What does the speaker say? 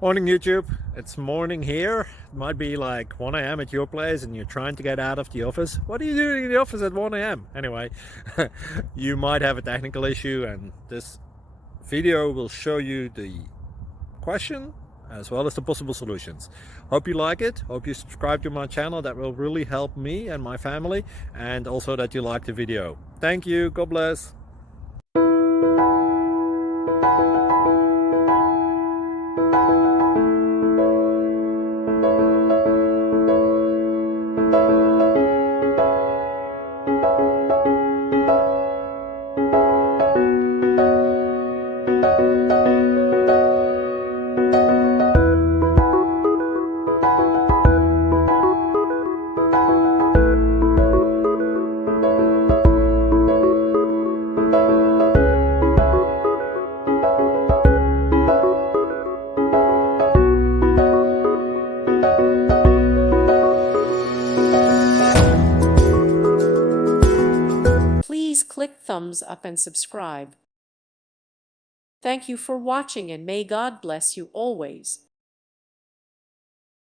Morning YouTube, it's morning here. It might be like 1 a.m. at your place and you're trying to get out of the office. What are you doing in the office at 1 a.m.? Anyway, you might have a technical issue and this video will show you the question as well as the possible solutions. Hope you like it, hope you subscribe to my channel. That will really help me and my family, and also that you like the video. Thank you, God bless. Please click thumbs up and subscribe. Thank you for watching and may God bless you always.